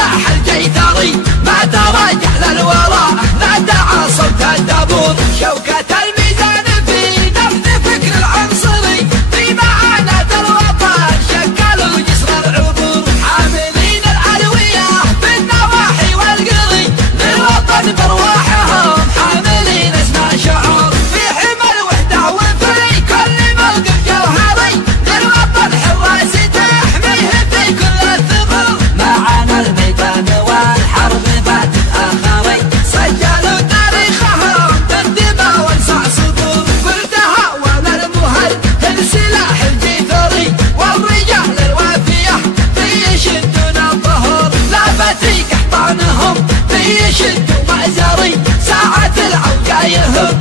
السلاح الجيثري ما تراجع للوراء نادى صوت الدبور. شوكة الميزان في نبذ فكر العنصري في معاناة الوطن شكلوا جسر العبور. حاملين الألوية بالنواحي والقري للوطن برواحهم حاملين اسماء شعور في حمى الوحدة وفي كل موقف جوهري للوطن حراس تحميه في كل الثغور. معانا الميدان والحرب باتت أخوي سجلوا تاريخهم بالدماء وانسع صدور. وردها ولا المهل السلاح الجيثري والرجال الوافية في يشدون الظهور. لا فتيك احضانهم في يشدوا مأزري ساعة العوجة يهب